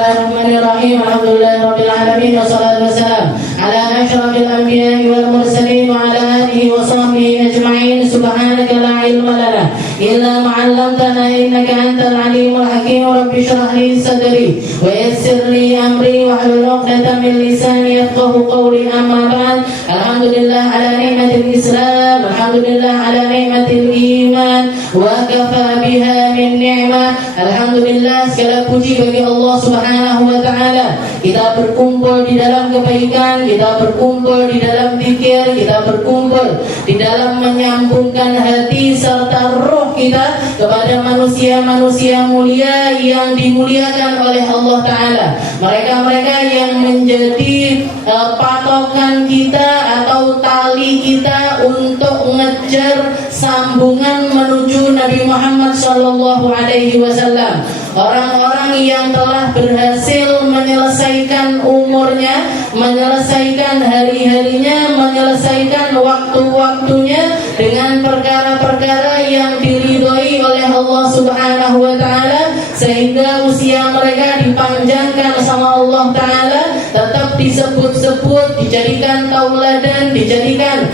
Bismillahirrahmanirrahim. Alhamdulillahirabbil alamin wassalatu wassalam ala asyrafil anbiya'i wal mursalin wa ala alihi wa sahbihi ajma'in. Subhanaka la ilma lana illa ma 'allamtana innaka antal alimul hakim. Rabbi shrah li sadri wa yassir li amri wahlul 'uqdatam min lisani yafqahu qawli. Amma ba'd. Alhamdulillah ala ni'matil Islam, alhamdulillah ala ni'matil iman wa kafa biha min ni'mah. Alhamdulillah, segala puji bagi Allah Subhanahu wa taala. Kita berkumpul di dalam kebaikan, kita berkumpul di dalam zikir, kita berkumpul di dalam menyambungkan hati serta roh kita kepada manusia-manusia mulia yang dimuliakan oleh Allah taala. Mereka-mereka yang menjadi patokan kita atau tali kita untuk mengejar sambungan menuju Nabi Muhammad sallallahu alaihi wasallam. Orang-orang yang telah berhasil menyelesaikan umurnya, menyelesaikan hari-harinya, menyelesaikan waktu-waktunya dengan perkara-perkara yang diridhoi oleh Allah Subhanahu wa taala, sehingga usia mereka dipanjangkan sama Allah taala, tetap disebut-sebut, dijadikan tauladan, dijadikan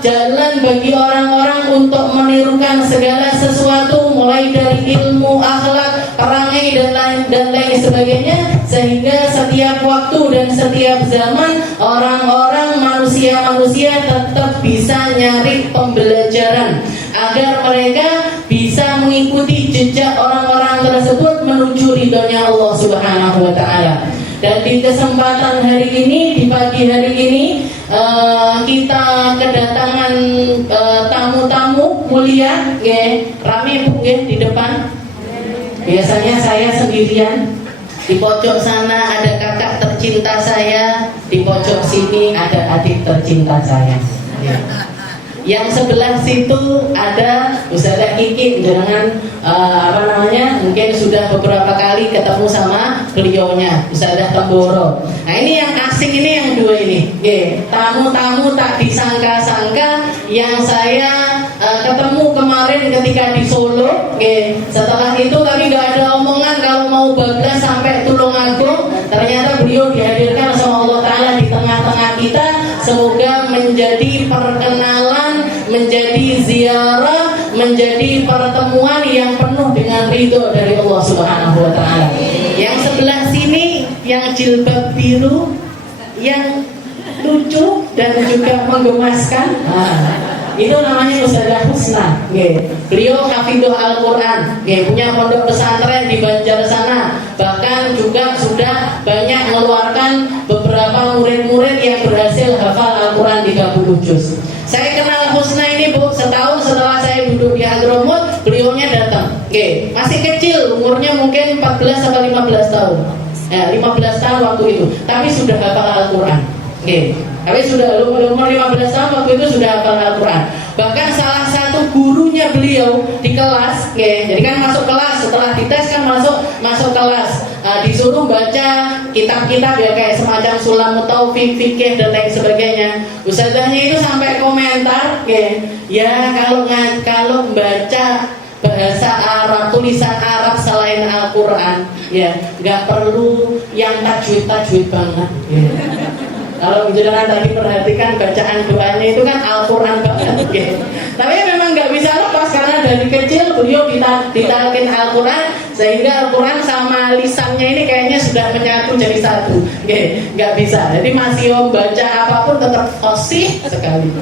jalan bagi orang-orang untuk menirukan segala sesuatu, mulai dari ilmu, akhlak, perangai dan lain sebagainya, sehingga setiap waktu dan setiap zaman orang-orang manusia tetap bisa nyari pembelajaran agar mereka bisa mengikuti jejak orang-orang tersebut menuju ridhonya Allah Subhanahu wa taala. Dan di kesempatan hari ini, di pagi hari ini, kita kedatangan tamu-tamu mulia, rame Bu di depan. Biasanya saya sendirian. Di pojok sana ada kakak tercinta saya, di pojok sini ada adik tercinta saya. Yang sebelah situ ada Ustazah Kiki dengan mungkin sudah beberapa kali ketemu sama beliaunya, Ustazah Temboro. Nah ini yang asing, ini yang dua ini, tamu-tamu tak disangka-sangka yang saya ketemu kemarin ketika di Solo. Setelah itu tadi gak ada omongan kalau mau bablas sampai Tulungagung, ternyata beliau dihadirkan sama Allah Ta'ala di tengah-tengah kita. Semoga menjadi perkenalan, menjadi ziarah, menjadi pertemuan yang penuh dengan ridho dari Allah Subhanahu wa taala. Yang sebelah sini yang jilbab biru, yang lucu dan juga menggemaskan, itu namanya Ustazah Husna. Beliau hafidhul Al-Quran, punya pondok pesantren di Banjar sana. Bahkan juga sudah banyak mengeluarkan beberapa murid-murid yang berhasil hafal Al-Quran 30 juz. Saya kenal Husna ini Bu, setahun setelah saya duduk di Hadramut, beliaunya datang. Masih kecil, umurnya mungkin 14 atau 15 tahun. 15 tahun waktu itu, tapi sudah hafal Al-Quran. Tapi sudah umur 15 tahun waktu itu sudah hafal Al-Quran. Bahkan salah satu gurunya beliau di kelas, jadi kan masuk kelas, setelah dites kan masuk kelas, disuruh baca kitab-kitab ya kayak semacam Sulamut Taufik, fikih dan lain sebagainya. Ustazahnya itu sampai komentar, ya kalau baca bahasa Arab, tulisan Arab selain Al-Quran, ya nggak perlu yang tajwid banget. Kalau jenengan tadi perhatikan bacaan doanya itu kan Al-Quran banget. Tapi memang nggak bisa lepas karena dari kecil beliau ditalkin Al-Quran, sehingga Al-Quran sama lisannya ini kayaknya sudah menyatu jadi satu. Nggak bisa. Jadi masih baca apapun tetap fasih sekali.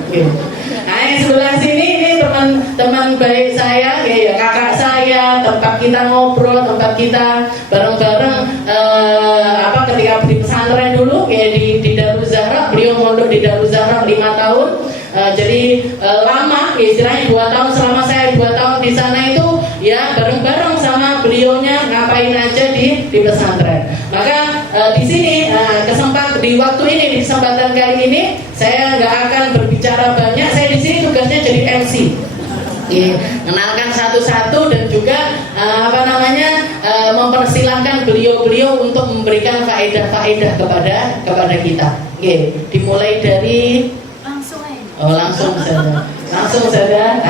Nah yang sebelah sini ini teman baik saya, kakak saya, tempat kita ngobrol, tempat kita bareng-bareng ketika di pesantren dulu, di Darul Zahra. Beliau mondok di Darul Zahra 5 tahun. Jadi lama, istilahnya 2 tahun. Selama saya 2 tahun di sana itu ya bareng-bareng sama beliaunya ngapain aja di pesantren. Maka di sini di waktu ini, di kesempatan kali ini saya nggak akan berbicara banyak. Saya di sini tugasnya jadi MC. Kenalkan satu-satu dan juga mempersilahkan beliau-beliau untuk memberikan faedah-faedah kepada kita. Dimulai dari langsung saja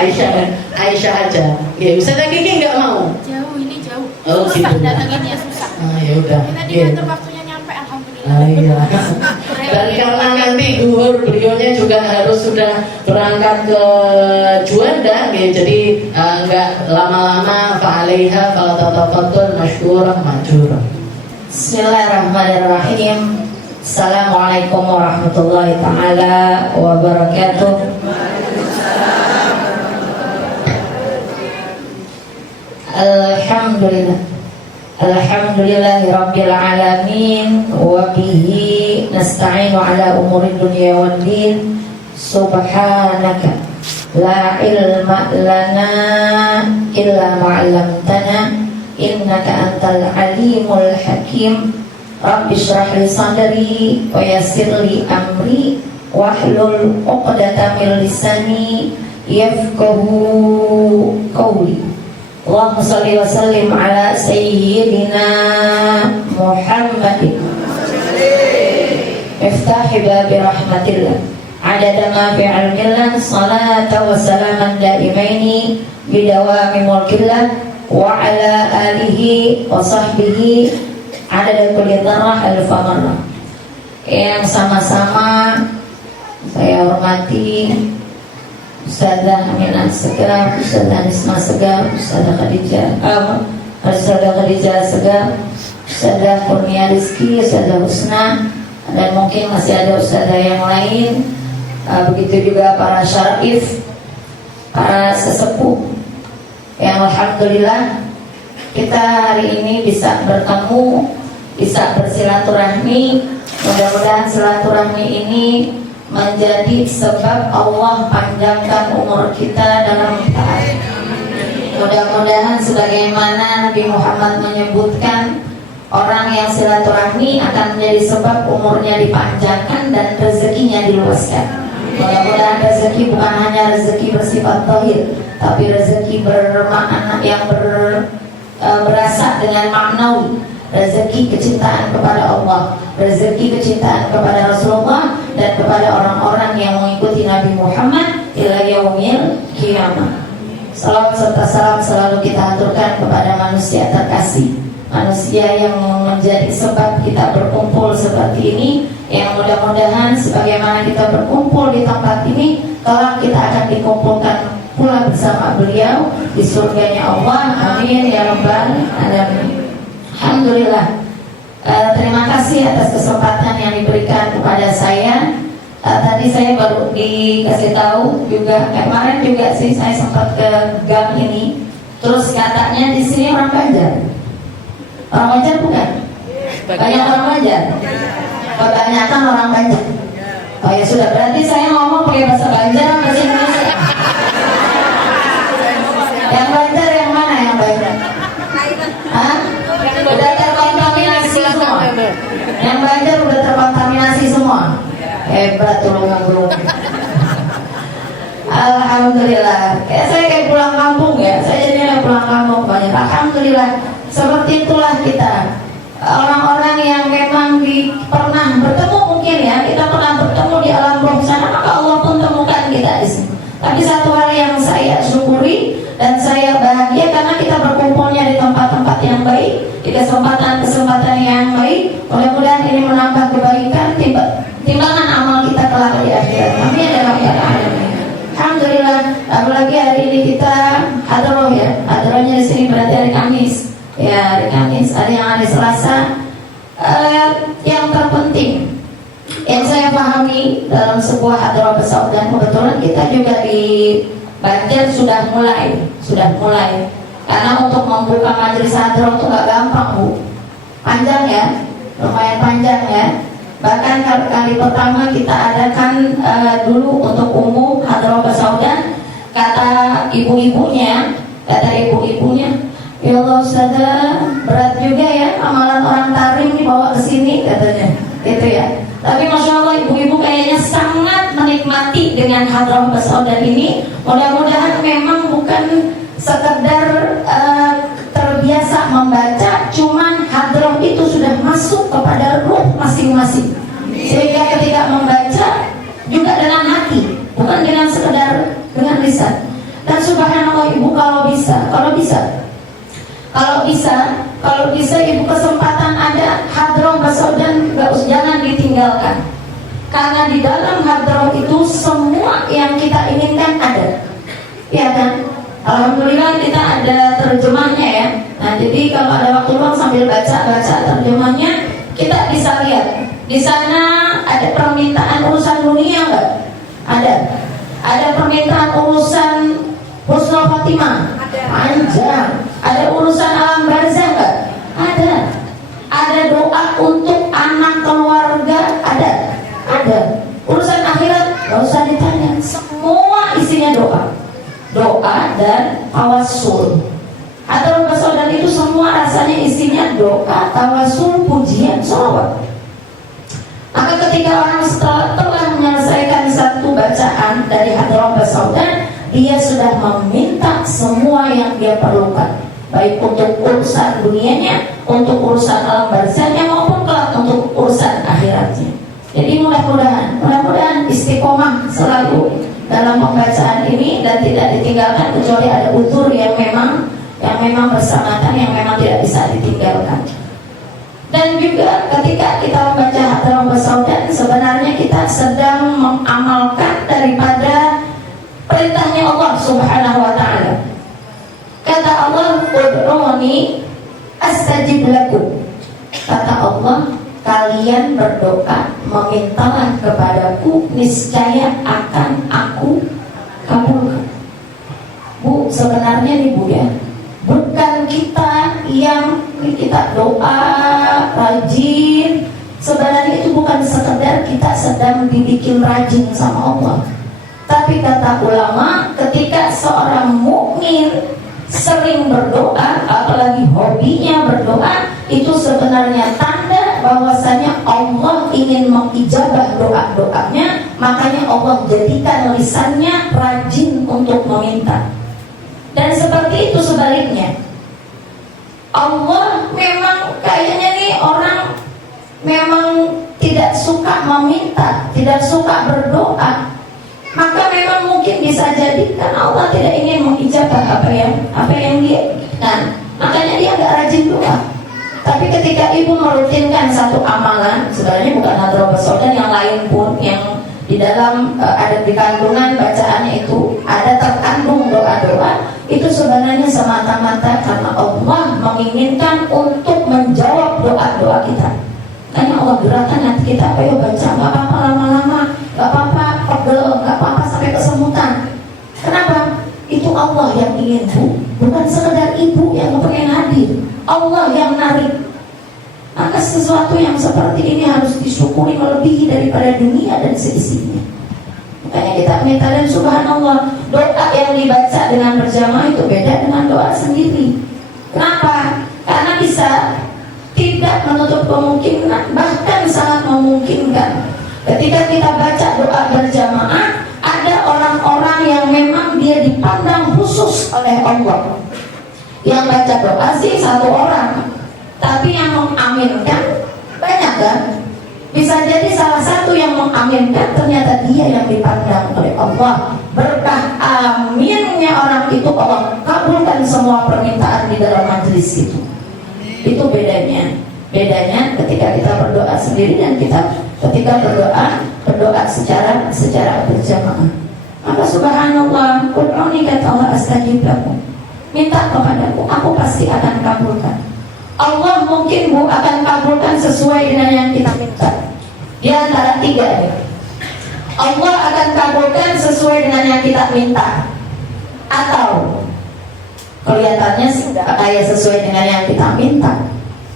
Aisyah aja. Ustazah Kiki nggak mau? Jauh, ini jauh. Oh, susah gitu. datanginnya susah. Ya udah. Kita Iya. diatur waktunya nyampe alhamdulillah. Iya. Dan karena nanti duhur beliaunya juga harus sudah berangkat ke Juanda, ya, jadi nggak lama-lama. Fa'alaiha falatatafaddal masykurah majurah. Bismillahirrahmanirrahim. Assalamualaikum warahmatullahi taala wabarakatuh. Alhamdulillah. Alhamdulillahirabbil alamin wa bihi nasta'inu ala umuri dunya waddin. Subhanaka la ilma lana illa ma 'allamtana innaka antal alimul hakim. Rabbi shrah li sadri wa yassir li amri wahlul 'uqdatam min lisani yafqahu qawli. Allahumma shalli wa sallim ala sayyidina Muhammadin miftahi babi rahmatillah adada ma fi ilmillah salata wa salaman daimaini bidawami mulkillah wa ala alihi wa sahbihi adada kulli dzarrah alfamarrah. Yang sama-sama saya hormati Ustazah Aminah Segar, Ustazah Nisma Segar, Ustazah Khadijah Segar, Ustazah Kurnia Rizki, Ustazah Husna, dan mungkin masih ada ustazah yang lain. Begitu juga para syarif, para sesepuh yang alhamdulillah kita hari ini bisa bertemu, bisa bersilaturahmi. Mudah-mudahan silaturahmi ini menjadi sebab Allah panjangkan umur kita dalam taat. Mudah-mudahan sebagaimana Nabi Muhammad menyebutkan, orang yang silaturahmi akan menjadi sebab umurnya dipanjangkan dan rezekinya diluaskan. Mudah-mudahan rezeki bukan hanya rezeki bersifat zahir, tapi rezeki bermakna yang berasa dengan maknawi. Rezeki kecintaan kepada Allah, rezeki kecintaan kepada Rasulullah, dan kepada orang-orang yang mengikuti Nabi Muhammad ila yaumil qiyamah. Salawat serta salam selalu kita aturkan kepada manusia terkasih, manusia yang menjadi sebab kita berkumpul seperti ini, yang mudah-mudahan sebagaimana kita berkumpul di tempat ini, kelak kita akan dikumpulkan pula bersama beliau di surganya Allah. Amin ya rabbal alamin. Alhamdulillah. Terima kasih atas kesempatan yang diberikan kepada saya. Tadi saya baru dikasih tahu juga, kemarin juga sih saya sempat ke gang ini. Terus katanya di sini orang Banjar. Orang Banjar bukan? Banyak orang Banjar. Kebanyakan orang Banjar. Oh ya sudah, berarti saya ngomong pakai bahasa Banjar apa bahasa Indonesia? Yang Banjar yang mana yang Banjar? Hah? Udah terkontaminasi semua. Yang Banjar udah terkontaminasi semua. Hebat tulung-tulung. Alhamdulillah. Saya kayak pulang kampung ya. Saya jadinya pulang kampung banyak. Alhamdulillah. Seperti itulah kita. Orang-orang yang memang pernah bertemu mungkin ya. Kita pernah bertemu di alam roh sana, maka Allah pun temukan kita di sini. Tapi satu hal yang saya syukuri dan saya bahagia karena kita berkumpulnya di tempat-tempat yang baik, di kesempatan-kesempatan yang baik. Mudah-mudahan ini menambah kebaikan timbangan amal kita kelak di akhirat. Amin ya rabbal alamin. Alhamdulillah. Apalagi hari ini kita hadroh ya. Hadrohnya di sini berarti hari Kamis. Ya, hari Kamis. Ada yang hari Selasa. Yang terpenting yang saya pahami dalam sebuah hadroh besar, dan kebetulan kita juga di Banjar sudah mulai karena untuk membuka majelis hadroh itu nggak gampang Bu, panjang ya, lumayan panjang ya. Bahkan kali pertama kita adakan dulu untuk umum hadroh besaudan, kata ibu-ibunya, ya Allah Ustazah, berat juga ya amalan orang tarim dibawa ke sini katanya, gitu ya. Tapi Masya Allah ibu-ibu kayaknya sangat menikmati dengan hadroh besaudan ini. Mudah-mudahan memang bukan sekedar terbiasa membaca, cuman hadroh itu sudah masuk kepada ruh masing-masing, sehingga ketika membaca juga dengan hati, bukan dengan sekedar dengan lisan. Dan subhanallah ibu, kalau bisa Kalau bisa ibu kesempatan ada hadroh basaudan, jangan ditinggalkan. Karena di dalam hadroh itu semua yang kita inginkan ada, ya kan? Alhamdulillah kita ada terjemahnya ya. Nah jadi kalau ada waktu luang sambil baca terjemahnya, kita bisa lihat di sana ada permintaan urusan dunia nggak? Ada permintaan urusan husnul khotimah, panjang. Ada urusan alam barzah nggak? Ada doa untuk anak keluarga, ada. Urusan akhirat nggak usah ditanya, semua isinya doa dan tawassul. Atau dan itu semua rasanya isinya doa, tawassul, pujian, sholawat. Maka ketika orang telah menyelesaikan satu bacaan dari hadroh basaudan, dia sudah meminta semua yang dia perlukan, baik untuk urusan dunianya, untuk urusan alam barzahnya, maupun kelak untuk urusan akhiratnya. Jadi mudah-mudahan istiqomah selalu dalam pembacaan ini dan tidak ditinggalkan kecuali ada udzur yang memang bersamatan, yang memang tidak bisa ditinggalkan. Dan juga ketika kita membaca hadroh basaudan, sebenarnya kita sedang mengamalkan daripada perintahnya Allah Subhanahu wa ta'ala. Kata Allah, ud'uni astajib lakum. Kata Allah, kalian berdoa, memintalah kepadaku, niscaya akan aku kabulkan. Bu, sebenarnya nih Bu ya, bukan kita yang kita doa rajin. Sebenarnya itu bukan sekedar kita sedang dibikin rajin sama Allah. Tapi kata ulama, ketika seorang mukmin sering berdoa, apalagi hobinya berdoa, itu sebenarnya tanda bahwasanya Allah ingin mengijabah doa-doanya. Makanya Allah jadikan lisannya rajin untuk meminta. Dan seperti itu sebaliknya, Allah memang kayaknya nih orang memang tidak suka meminta, tidak suka berdoa. Maka memang mungkin bisa jadi kan Allah tidak ingin mengijabah apa yang dia inginkan. Makanya dia nggak rajin doa. Tapi ketika ibu merutinkan satu amalan, sebenarnya bukan hadroh basaudan, yang lain pun yang di dalam ada di kandungan bacaannya itu ada terkandung doa-doa, itu sebenarnya semata-mata karena Allah menginginkan untuk menjawab doa-doa kita. Makanya Allah gerakan hati kita, ayo baca, nggak apa-apa lama-lama, nggak apa-apa pegel, nggak apa-apa sampai kesemutan. Kenapa? Itu Allah yang ingin, Bu, bukan sekedar ibu yang pengen hadir. Allah yang narik. Maka sesuatu yang seperti ini harus disyukuri melebihi daripada dunia dan seisinya. Makanya kita minta, dan subhanallah, doa yang dibaca dengan berjamaah itu beda dengan doa sendiri. Kenapa? Karena bisa tidak menutup kemungkinan, bahkan sangat memungkinkan. Ketika kita baca doa berjamaah, ada orang-orang yang memang dia dipandang khusus oleh Allah. Yang baca doa sih satu orang, tapi yang mengaminkan banyak kan? Bisa jadi salah satu yang mengaminkan ternyata dia yang dipandang oleh Allah. Berkah aminnya orang itu, Allah kabulkan semua permintaan di dalam majelis itu. Itu bedanya ketika kita berdoa sendiri dan kita ketika berdoa secara berjamaah. Maka subhanallah, ud'uni kata Allah astajib lakum. Minta kepadaku, aku pasti akan kabulkan. Allah mungkin Bu akan kabulkan sesuai dengan yang kita minta. Di antara tiga nih, Allah akan kabulkan sesuai dengan yang kita minta, atau kelihatannya sih nggak kayak sesuai dengan yang kita minta.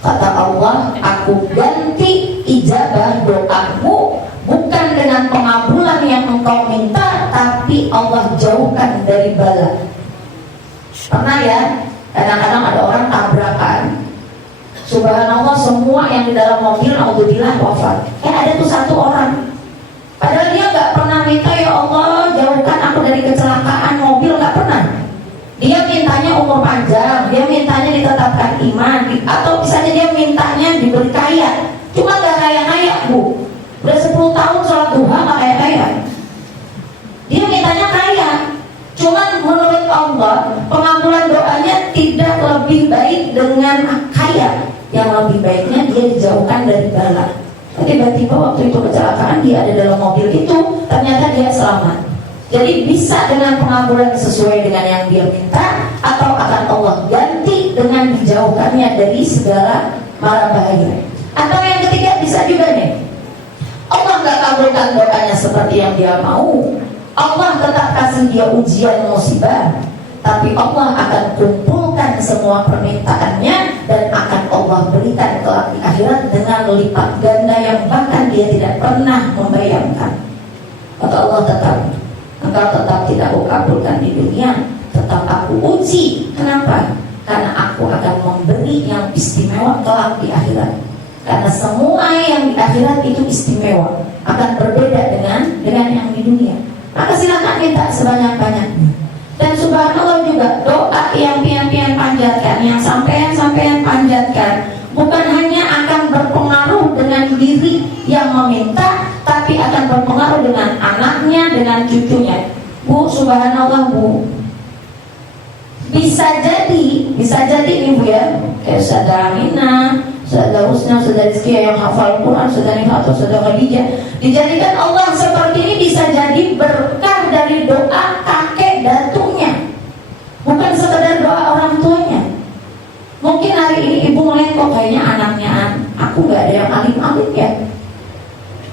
Kata Allah, aku ganti ijabah doamu bukan dengan pengabulan yang engkau minta, tapi Allah jauhkan dari bala. Pernah ya, kadang-kadang ada orang tabrakan, subhanallah semua yang di dalam mobil naudzubillah wafat. Ada tuh satu orang, padahal dia nggak pernah minta, ya Allah jauhkan aku dari kecelakaan mobil, nggak pernah. Dia mintanya umur panjang, dia mintanya ditetapkan iman, atau misalnya dia mintanya diberi kaya. Cuma gak kaya-kaya Bu, udah 10 tahun sholat duha gak kaya-kaya. Dia mintanya kaya, cuman menurut Allah pengabulan doanya tidak lebih baik dengan kaya, yang lebih baiknya dia dijauhkan dari bala. Tiba-tiba waktu itu kecelakaan, dia ada dalam mobil itu, ternyata dia selamat. Jadi bisa dengan pengabulan sesuai dengan yang dia minta, atau akan Allah ganti dengan dijauhkannya dari segala mara bahaya. Atau yang ketiga bisa juga nih, Allah gak kabulkan doanya seperti yang dia mau, Allah tetap kasih dia ujian musibah, tapi Allah akan kumpulkan semua permintaannya dan akan Allah berikan kelak di akhirat dengan lipat ganda yang bahkan dia tidak pernah membayangkan. Maka Allah tetap, engkau tetap tidak aku kabulkan di dunia, tetap aku uji. Kenapa? Karena aku akan memberi yang istimewa kelak di akhirat. Karena semua yang di akhirat itu istimewa, akan berbeda dengan yang di dunia. Maka silakan minta sebanyak-banyaknya. Dan subhanallah juga doa yang pian-pian panjatkan, yang sampean panjatkan, bukan hanya akan berpengaruh dengan diri yang meminta, tapi akan berpengaruh dengan anaknya, dengan cucunya. Bu, subhanallah Bu, bisa jadi nih Bu ya, kayak Ustazah Aminah, Ustazah Husna, Ustazah Rizkia yang hafal Quran, Ustazah Nifah atau Ustazah Khadijah, dijadikan Allah seperti ini bisa jadi berkah dari doa kakek datunya, bukan sekedar doa orang tuanya. Mungkin hari ini ibu melihat kok kayaknya anaknya aku gak ada yang alim-alim ya.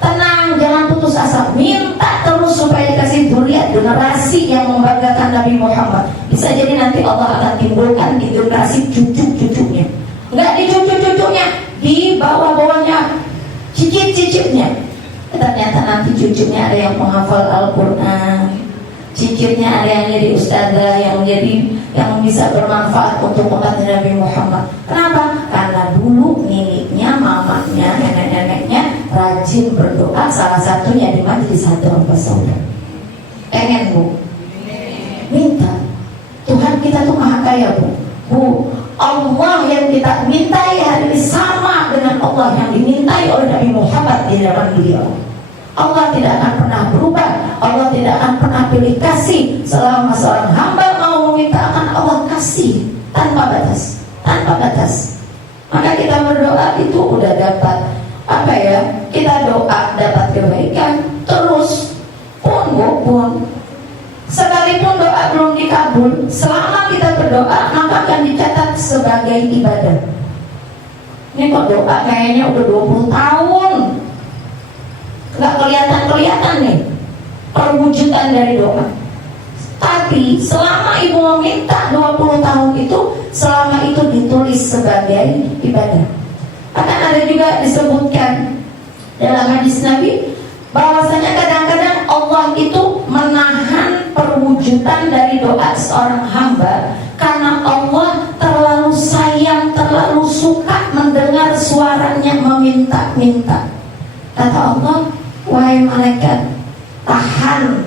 Tenang, jangan putus asa, minta terus supaya dikasih zuriat, generasi yang membanggakan Nabi Muhammad. Bisa jadi nanti Allah akan timbulkan di generasi cucu-cucunya, nggak di cucu-cucunya, di bawah-bawahnya, cicit-cicitnya. Ternyata nanti cucunya ada yang menghafal Al-Quran, cicitnya ada yang jadi ustazah, yang bisa bermanfaat untuk umat Nabi Muhammad. Kenapa? Karena dulu neneknya, mamanya, nenek-neneknya rajin berdoa, salah satunya di majelis hadroh bersaudara. Pengen Bu? Minta. Tuhan kita tuh maha kaya Bu. Allah yang kita mintai hari ini sama dengan Allah yang dimintai oleh Nabi Muhammad di zaman beliau. Allah tidak akan pernah berubah, Allah tidak akan pernah pilih kasih. Selama seorang hamba mau meminta, akan Allah kasih tanpa batas. Maka kita berdoa itu udah dapat kita doa dapat kebaikan. Terus pun sekalipun doa belum dikabul, selama kita berdoa maka akan dicatat sebagai ibadah. Ini kok doa kayaknya udah 20 tahun nggak kelihatan nih perwujudan dari doa. Tapi selama ibu meminta 20 tahun itu, selama itu ditulis sebagai ibadah. Akan ada juga disebutkan dalam hadis Nabi bahwasanya kadang-kadang Allah itu menahan perwujudan dari doa seorang hamba karena Allah terlalu sayang, terlalu suka mendengar suaranya meminta-minta. Kata Allah, wahai malaikat, tahan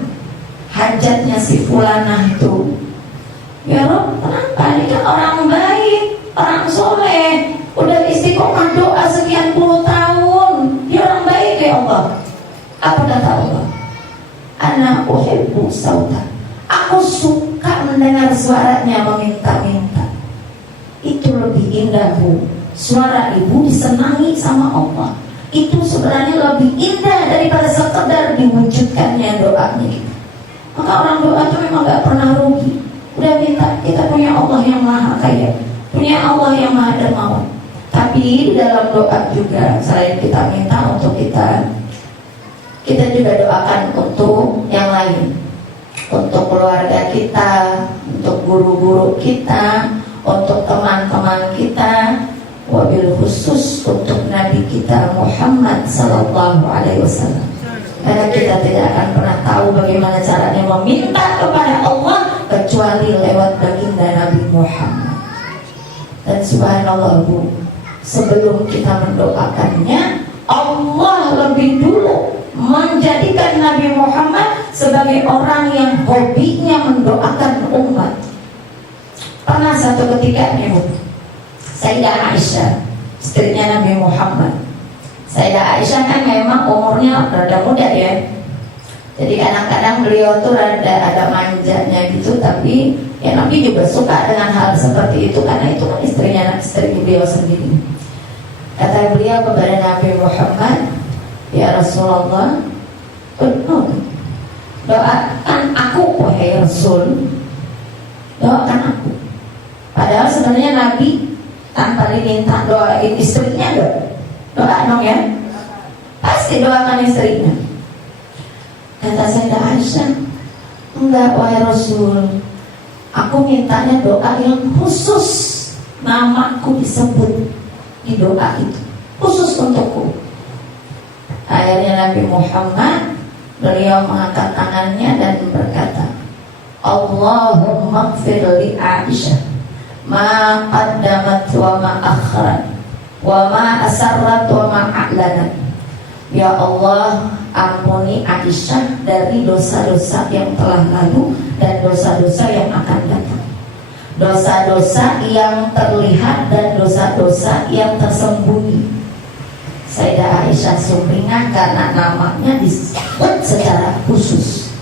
hajatnya si fulanah itu. Ya Rob, kenapa? Ini kan orang baik, orang soleh, udah istiqomah doa sekian puluh tahun, dia orang baik ya Allah. Apa kata Allah? Ana uhibbu sauta, aku suka mendengar suaranya meminta-minta. Itu lebih indah Bu. Suara ibu disenangi sama Allah, itu sebenarnya lebih indah daripada sekedar diwujudkannya doanya kita. Maka orang doa itu memang gak pernah rugi. Udah minta, kita punya Allah yang maha kaya, punya Allah yang maha dermawan. Tapi di dalam doa juga, selain kita minta untuk kita juga doakan untuk yang lain, untuk keluarga kita, untuk guru-guru kita, untuk teman-teman kita, wabil khusus untuk Nabi kita Muhammad sallallahu alaihi wasallam. Karena kita tidak akan pernah tahu bagaimana caranya meminta kepada Allah kecuali lewat baginda Nabi Muhammad. Dan subhanallah Bu, sebelum kita mendoakannya, Allah lebih dulu menjadikan Nabi Muhammad sebagai orang yang hobinya mendoakan umat. Pernah satu ketika nih Bu, Sayyidah Aisyah, istrinya Nabi Muhammad. Sayyidah Aisyah kan memang umurnya rada muda ya. Jadi kadang-kadang beliau tuh ada manjanya gitu, tapi Ya Nabi juga suka dengan hal seperti itu karena itu kan istri beliau sendiri. Kata beliau kepada Nabi Muhammad, ya Rasulullah, doakan aku wahai Rasul, doakan aku. Padahal sebenarnya Nabi tanpa diminta doain istrinya doa dong ya, pasti doakan istrinya. Kata Sayyidah Aisyah, enggak wahai Rasul, aku mintanya doa yang khusus, namaku disebut di doa itu, khusus untukku. Akhirnya Nabi Muhammad, beliau mengangkat tangannya dan berkata, Allahumma gfir li Aisyah ma qaddamat wa ma akharat wa ma asarrat wa ma a'lanat. Ya Allah, ampuni Aisyah dari dosa-dosa yang telah lalu dan dosa-dosa yang akan datang, dosa-dosa yang terlihat dan dosa-dosa yang tersembunyi. Sayyidah Aisyah sumringah karena namanya disebut secara khusus.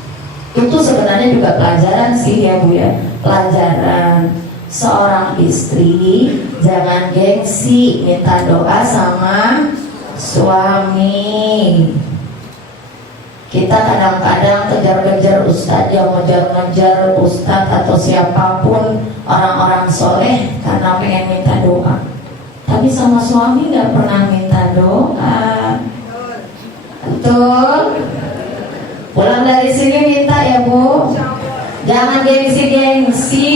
Itu sebenarnya juga pelajaran sih ya Bu ya, pelajaran seorang istri jangan gengsi minta doa sama suami. Kita kadang-kadang kejar-kejar ustadz yang ngejar-ngejar ustadz atau siapapun orang-orang soleh karena pengen minta doa, tapi sama suami nggak pernah minta doa. Betul? Pulang dari sini minta ya Bu. Jangan gengsi-gengsi,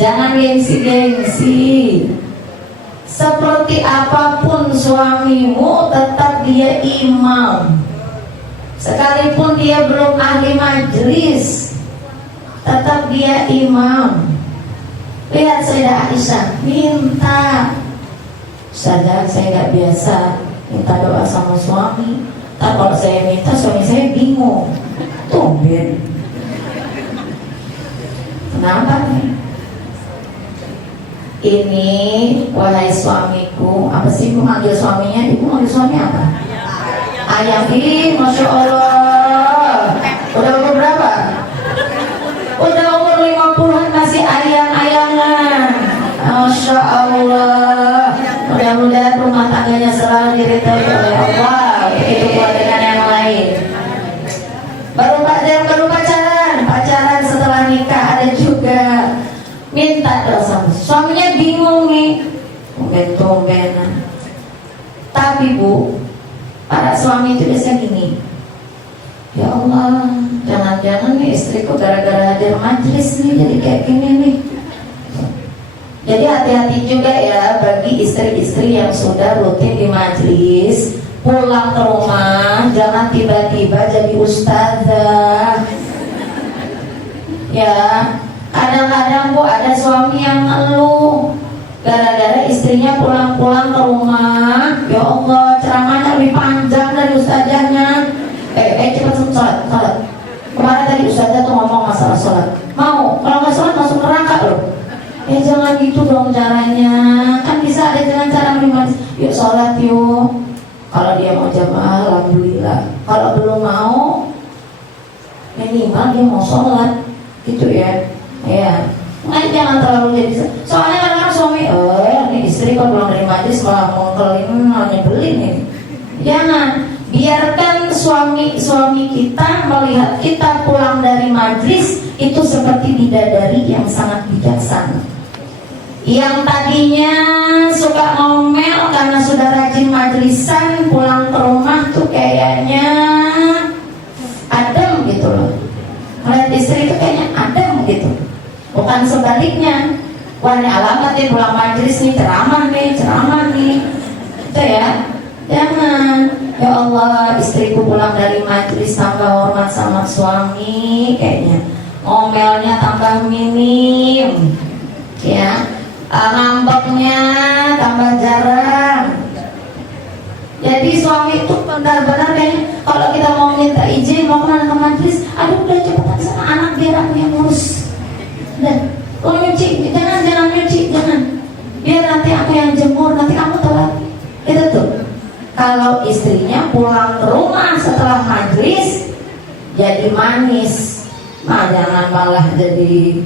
jangan gengsi-gengsi. Seperti apapun suamimu, tetap dia imam. Sekalipun dia belum ahli majlis, tetap dia imam. Lihat Sayyidah Aisyah minta, Ustazah saya nggak biasa minta doa sama suami. Tak kalau saya minta suami saya bingung. Tumben. Kenapa nih? Ini wahai suamiku, apa sih ibu manggil suaminya? Ibu manggil suami apa? Ayah. Ih, Masya Allah. Udah umur berapa? Udah umur 50-an masih ayang-ayangan. Masya Allah. Mudah-mudahan rumah tangganya selalu diridhoi oleh Allah. Begitu pula dengan yang lain. Baru pacaran setelah nikah ada juga minta doa sama suaminya, bingung nih, tumben-tumbenan. Tapi Bu, para suami itu biasanya gini, ya Allah, jangan-jangan nih istriku gara-gara hadir majlis nih jadi kayak gini nih. Jadi hati-hati juga ya bagi istri-istri yang sudah rutin di majlis, pulang ke rumah jangan tiba-tiba jadi ustazah. Ya, kadang-kadang Bu ada suami yang ngeluh gara-gara istrinya pulang-pulang ke rumah, ya Allah ceramahnya lebih panjang dari ustazahnya. Cepat sholat. Kemarin tadi ustazah tuh ngomong masalah sholat. Mau, kalau nggak sholat masuk neraka loh. Jangan gitu dong caranya. Kan bisa ada dengan cara minimalis. Yuk sholat yuk. Kalau dia mau jamaah, alhamdulillah. Kalau belum mau, minimal dia mau sholat, gitu ya. Ya, jangan terlalu jadi. Soalnya kadang-kadang suami, ini istri kok pulang dari majlis malah ngongkelin, malah nyebelin nih. Jangan. Biarkan suami kita melihat kita pulang dari majlis itu seperti bidadari yang sangat bijaksana, yang tadinya suka ngomel karena sudah rajin majlisan, pulang ke rumah tuh kayaknya adem gitu loh. Melihat istri itu kayaknya adem gitu, bukan sebaliknya. Wah ini alamat nih pulang majlis nih, ceramah nih itu ya. Jangan. Ya Allah, istriku pulang dari majlis tambah hormat sama suami, kayaknya ngomelnya tambah minim, ya, ngambeknya tambah jarang. Jadi suami itu benar-benar kayaknya kalau kita mau minta izin mau kemana ke majlis, aduh udah cepetan sana, anak biar aku yang ngurus. Dan nyuci, jangan nyuci, jangan. Biar nanti aku yang jemur, nanti kamu telat. Itu tuh. Kalau istrinya pulang ke rumah setelah majlis jadi manis, jangan malah jadi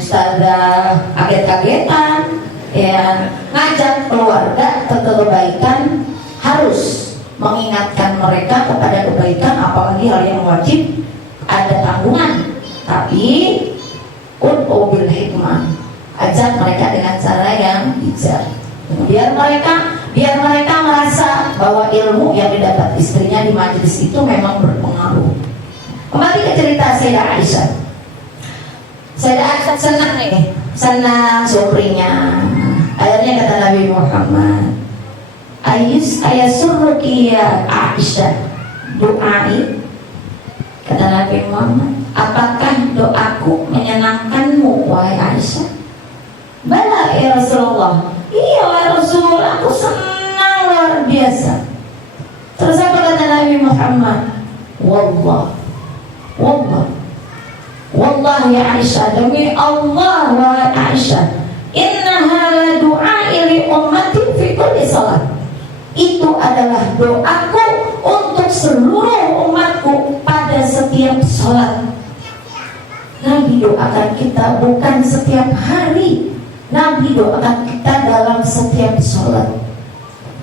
Ustazah kaget-kagetan, ya, ngajak keluarga ke kebaikan, harus mengingatkan mereka kepada kebaikan, apalagi hal yang wajib, ada tanggungan. Tapi ud'u bil hikmah, ajak mereka dengan cara yang bijak. Biar mereka merasa bahwa ilmu yang didapat istrinya di majelis itu memang berpengaruh. Kembali ke cerita Sayyidah Aisyah. Sayyidah Aisyah senang nih, senang suprinya. Akhirnya kata Nabi Muhammad, ayasurruki ya Aisyah du'ai. Kata Nabi Muhammad, apakah doaku menyenangkanmu wahai Aisyah? Bala ya Rasulullah. Iya wahai Rasul, aku senang luar biasa. Terus apa kata Nabi Muhammad? Wallah ya Aisyah, demi Allah wahai Aisyah, innaha la du'ai li ummati fi kulli salat. Itu adalah doaku untuk seluruh umatku pada setiap salat. Nabi doakan kita bukan setiap hari, Nabi doakan kita dalam setiap sholat.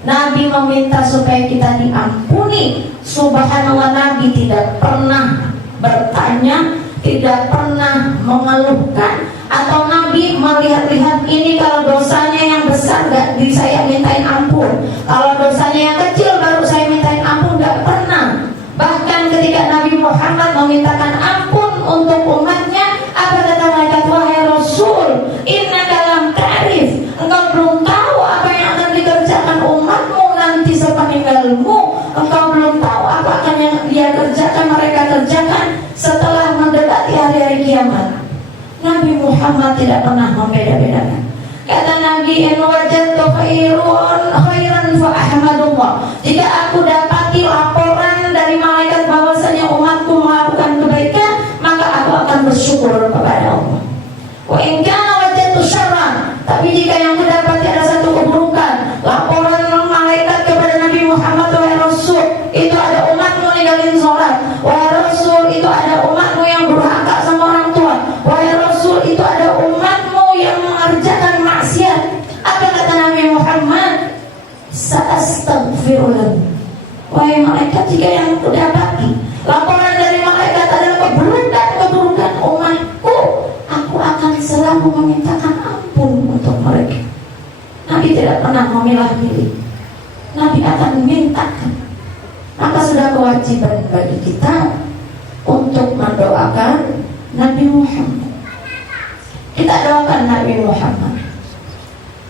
Nabi meminta supaya kita diampuni. Subhanallah, Nabi tidak pernah bertanya, tidak pernah mengeluhkan, atau Nabi melihat-lihat ini kalau dosanya yang besar gak saya mintain ampun, kalau dosanya yang kecil baru saya mintain ampun, gak pernah. Bahkan ketika Nabi Muhammad memintakan ampun untuk umatnya, apa kata malaikat? Wahai Rasul, innaka lam ta'rif, engkau belum tahu apa yang akan dikerjakan umatmu nanti sepeninggalmu. Engkau belum tahu apa akan yang dia kerjakan, mereka kerjakan setelah mendekati hari-hari kiamat. Nabi Muhammad tidak pernah membeda-bedakan. Kata Nabi, in wajadtu khairan fa ahmadullah. Jika aku dapati laporan dari malaikat bahwasanya umatku melakukan kebaikan, maka aku akan bersyukur kepada Allah. Wa in kana wajadtu syarran, tapi jika yang aku dapati ada satu keburukan, laporan malaikat kepada Nabi Muhammad, wahai Rasul, itu ada umatmu ninggalin sholat, wahai Rasul, itu ada umatmu yang durhaka sama orang tua, wahai Rasul, itu ada umatmu yang mengerjakan maksiat. Apa kata Nabi Muhammad? Sa'astaghfirullah. Wahai malaikat, jika yang aku dapati laporan dari malaikat adalah keburukan umatku, aku akan selalu memintakan ampun untuk mereka. Nabi tidak pernah memilah-milih, Nabi akan mintakan. Maka sudah kewajiban bagi kita untuk mendoakan Nabi Muhammad. Kita doakan Nabi Muhammad.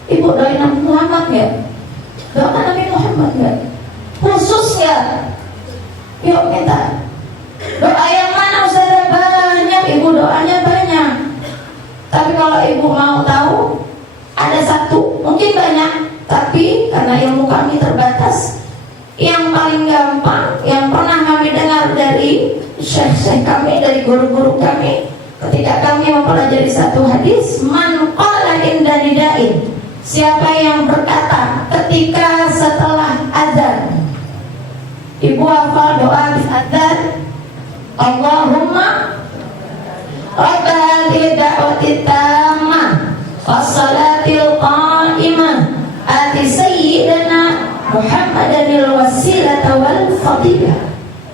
Ibu doain Nabi Muhammad ya? Doakan Nabi Muhammad ya? Khusus ya? Yuk minta doa yang mana Ustazah? Banyak, ibu doanya banyak. Tapi kalau ibu mau tahu, ada satu, mungkin banyak, tapi karena ilmu kami terbatas, yang paling gampang, yang pernah kami dengar dari syekh-syekh kami, dari guru-guru kami, ketika kami mempelajari satu hadis, man qala inda nidain, siapa yang berkata ketika setelah azan. Ibu hafal doa azan, Allahumma Rabba hadhihi da'wati tammah wassalatil qa'imah ati sayyidina Muhammadanil wasilata wal fadilah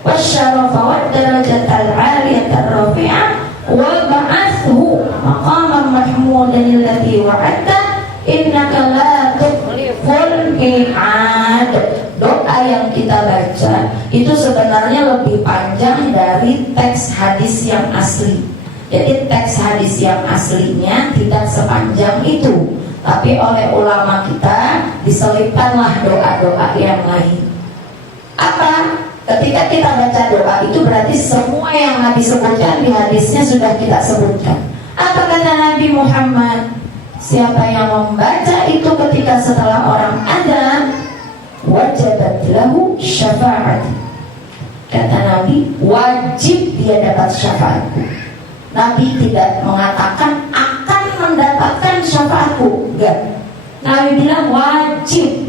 wasyarafa wad darajatal 'aliyatar rafi'ah wa ba'athu maqaman mahmudan allati wa'adta innaka la tukhliful mi'ad. Doa yang kita baca itu sebenarnya lebih panjang dari teks hadis yang asli. Jadi teks hadis yang aslinya tidak sepanjang itu, tapi oleh ulama kita diselipkanlah doa-doa yang lain. Apa? Ketika kita baca doa itu berarti semua yang Nabi sebutkan di hadisnya sudah kita sebutkan. Apa kata Nabi Muhammad? Siapa yang membaca itu ketika setelah orang adzan, wajabat lahu syafaat. Kata Nabi, wajib dia dapat syafaatku. Nabi tidak mengatakan akan mendapatkan syafaatku, enggak. Nabi bilang wajib,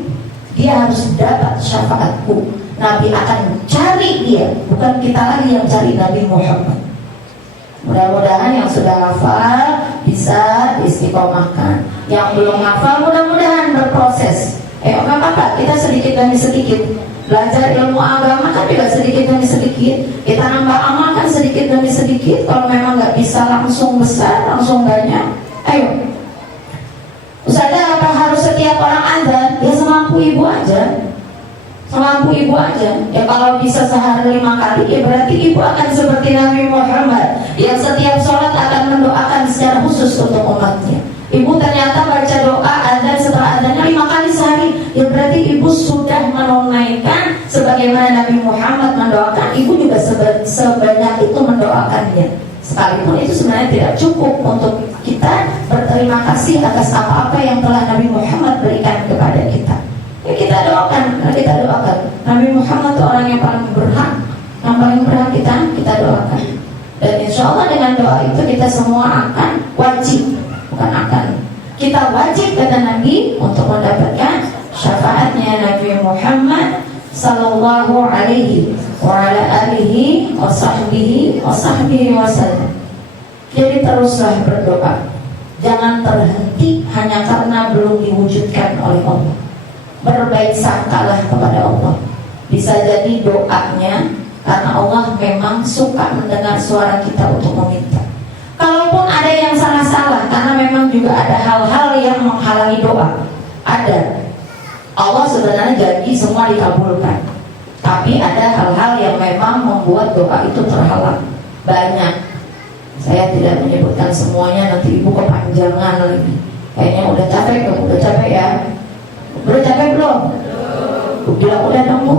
dia harus dapat syafaatku. Nabi akan cari dia, bukan kita lagi yang cari Nabi Muhammad. Mudah-mudahan yang sudah hafal bisa istiqomahkan. Yang belum hafal mudah-mudahan berproses. Nggak apa-apa, kita sedikit demi sedikit belajar ilmu agama kan juga sedikit demi sedikit. Kita nambah amal kan sedikit demi sedikit. Kalau memang nggak bisa langsung besar, langsung banyak, ayo. Ustazah, apa harus setiap orang azan? Ya semampu ibu aja. Semampu ibu aja. Ya kalau bisa sehari 5 kali, ya berarti ibu akan seperti Nabi Muhammad yang setiap sholat akan mendoakan secara khusus untuk umatnya. Ibu ternyata baca doa azan setelah azannya 5 kali sehari, ya berarti ibu sudah menunaikan sebagaimana Nabi Muhammad mendoakan. Ibu juga sebanyak itu mendoakannya. Sekalipun itu sebenarnya tidak cukup untuk kita berterima kasih atas apa-apa yang telah Nabi Muhammad berikan kepada kita. Ya kita doakan. Nabi Muhammad itu orang yang paling berhak, yang paling berhak kita doakan. Dan insya Allah dengan doa itu kita semua akan wajib, bukan akan, kita wajib kata Nabi untuk mendapatkan syafaatnya Nabi Muhammad sallallahu alaihi wa ala alihi wa sahbihi wasallam. Jadi teruslah berdoa, jangan terhenti hanya karena belum diwujudkan oleh Allah. Berbaik sangkalah kepada Allah. Bisa jadi doanya karena Allah memang suka mendengar suara kita untuk meminta. Kalaupun ada yang salah-salah, karena memang juga ada hal-hal yang menghalangi doa. Ada. Allah sebenarnya janji semua dikabulkan, tapi ada hal-hal yang memang membuat doa itu terhalang. Banyak. Saya tidak menyebutkan semuanya, nanti ibu kepanjangan lagi. Kayaknya udah capek ya. Udah capek belum? Bilang udah dong bu.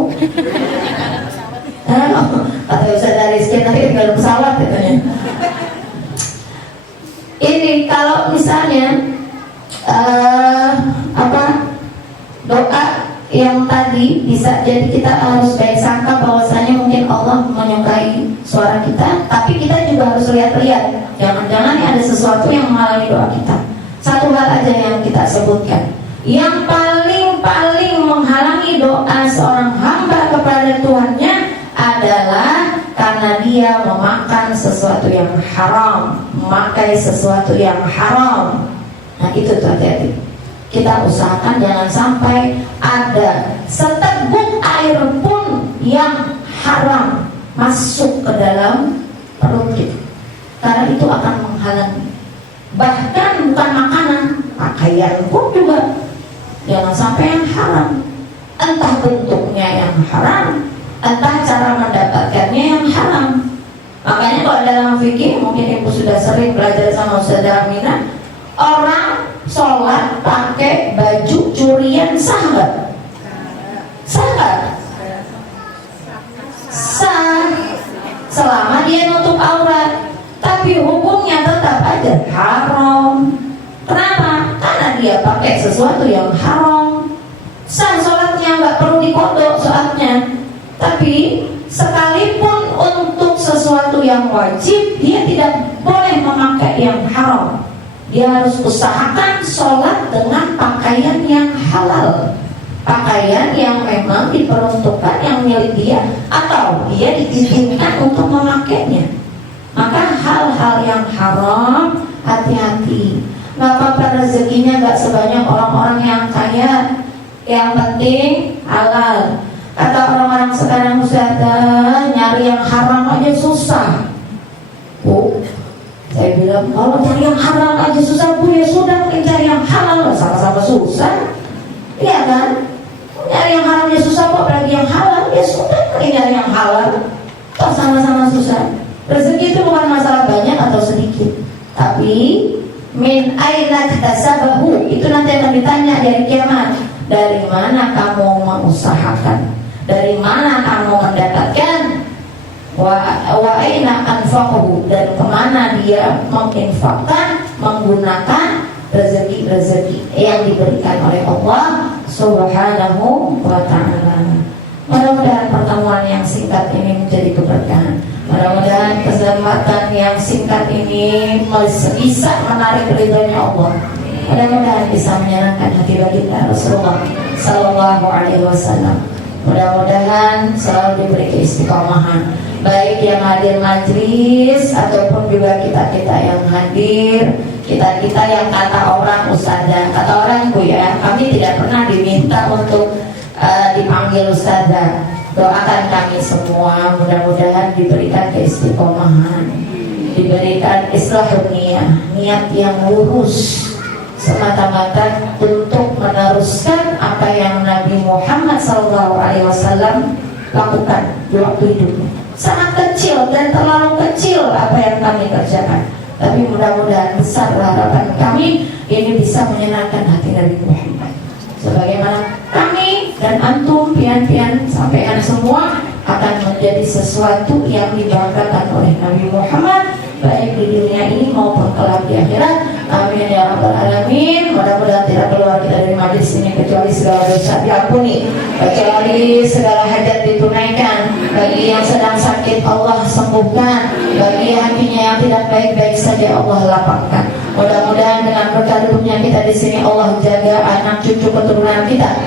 Kata Ustaz Rizky nanti tinggal pesawat katanya. Ini kalau misalnya doa yang tadi bisa jadi kita harus baik sangka bahwasanya mungkin Allah menyukai suara kita, tapi kita juga harus lihat-lihat. Jangan-jangan ada sesuatu yang menghalangi doa kita. Satu hal aja yang kita sebutkan. Yang paling menghalangi doa seorang hamba kepada Tuhannya adalah karena dia memakan sesuatu yang haram, memakai sesuatu yang haram. Nah itu tuh hati-hati. Kita usahakan jangan sampai ada seteguk air pun yang haram masuk ke dalam perut kita, karena itu akan menghalangi. Bahkan bukan makanan, pakaian pun juga jangan sampai yang haram. Entah bentuknya yang haram, entah cara mendapatkannya yang haram. Makanya kalau dalam fikih, mungkin ibu sudah sering belajar sama Ustazah Aminah, orang sholat pakai baju curian sah nggak? Sah nggak? Sah, selama dia nutup aurat. Tapi hukumnya tetap aja haram. Kenapa? Karena dia pakai sesuatu yang haram. Sah sholatnya, nggak perlu dikodok sholatnya. Tapi sekalipun untuk sesuatu yang wajib, dia tidak boleh memakai yang haram. Dia harus usahakan sholat dengan pakaian yang halal, pakaian yang memang diperuntukkan, yang milik dia, atau dia diizinkan untuk memakainya. Maka hal-hal yang haram, hati-hati. Gak apa-apa rezekinya gak sebanyak orang-orang yang kaya, yang penting halal. Kata orang-orang sekarang, Ustazah, nyari yang haram aja susah. Bu, saya bilang, kalau cari yang halal aja susah, Bu, ya sudah mungkin cari yang halal, sama-sama susah. Iya kan? Nyari yang haramnya susah kok, apalagi yang halal, ya sudah mungkin nyari yang halal. Toh sama-sama susah. Rezeki itu bukan masalah banyak atau sedikit, tapi min aina tasabahu, itu nanti akan ditanya di hari kiamat. Dari mana kamu mengusahakan? Dari mana kamu mendapatkan? Wa aina anfaqahu, dan kemana dia menginfakkan, menggunakan rezeki-rezeki yang diberikan oleh Allah Subhanahu wa ta'ala. Mudah-mudahan pertemuan yang singkat ini menjadi keberkahan. Mudah-mudahan kesempatan yang singkat ini bisa menarik ridhonya Allah. Mudah-mudahan bisa menyenangkan hati baginda Rasulullah Sallallahu Alaihi Wasallam. Mudah-mudahan selalu diberi keistiqomahan. baik yang hadir majlis ataupun juga kita-kita yang hadir, kita-kita yang kata orang ustazah, kata orang Bu ya, kami tidak pernah diminta untuk dipanggil ustazah. Doakan kami semua, mudah-mudahan diberikan keistiqomahan, diberikan islahun niat yang lurus, semata-mata untuk meneruskan apa yang Nabi Muhammad SAW lakukan di waktu hidupnya. Sangat kecil dan terlalu kecil apa yang kami kerjakan, tapi mudah-mudahan besar harapan kami ini bisa menyenangkan hati Nabi Muhammad. Sebagaimana kami dan antum pian-pian sampaikan semua akan menjadi sesuatu yang dibanggakan oleh Nabi Muhammad, baik di dunia ini maupun kelak di akhirat. Amin ya rabbal alamin. Mudah-mudahan tidak keluar kita dari majlis ini kecuali segala dosa diampuni, kecuali segala hajat ditunaikan. Bagi yang sedang sakit Allah sembuhkan, bagi hatinya yang tidak baik-baik saja Allah lapangkan. Mudah-mudahan dengan berkat duduknya kita di sini Allah jaga anak cucu keturunan kita.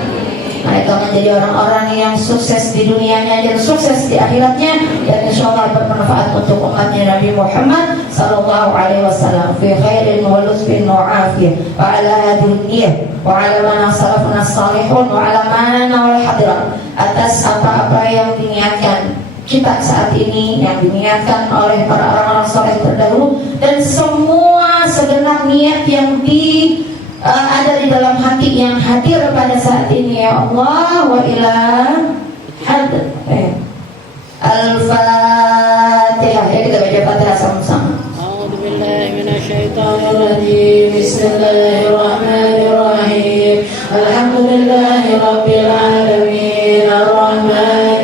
Mereka menjadi orang-orang yang sukses di dunianya dan sukses di akhiratnya, dan insya Allah bermanfaat untuk umatnya Nabi Muhammad sallallahu alaihi wasallam fi khairin wa lutfin wa afiyah wa ala hadhihi wa ala man salafuna salihun wa ala man wal hadirat, atas apa-apa yang diniatkan kita saat ini, yang diniatkan oleh para orang-orang saleh terdahulu, dan semua segenap niat yang ada di dalam hati yang hadir pada saat ini ya Allah. Wa ila Al-Fatihah. Ya, kita baca Fatihah sama-sama. A'udzubillahi minasyaitonirrajim. Bismillahirrahmanirrahim. Alhamdulillahi rabbil alamin. Ar-Rahman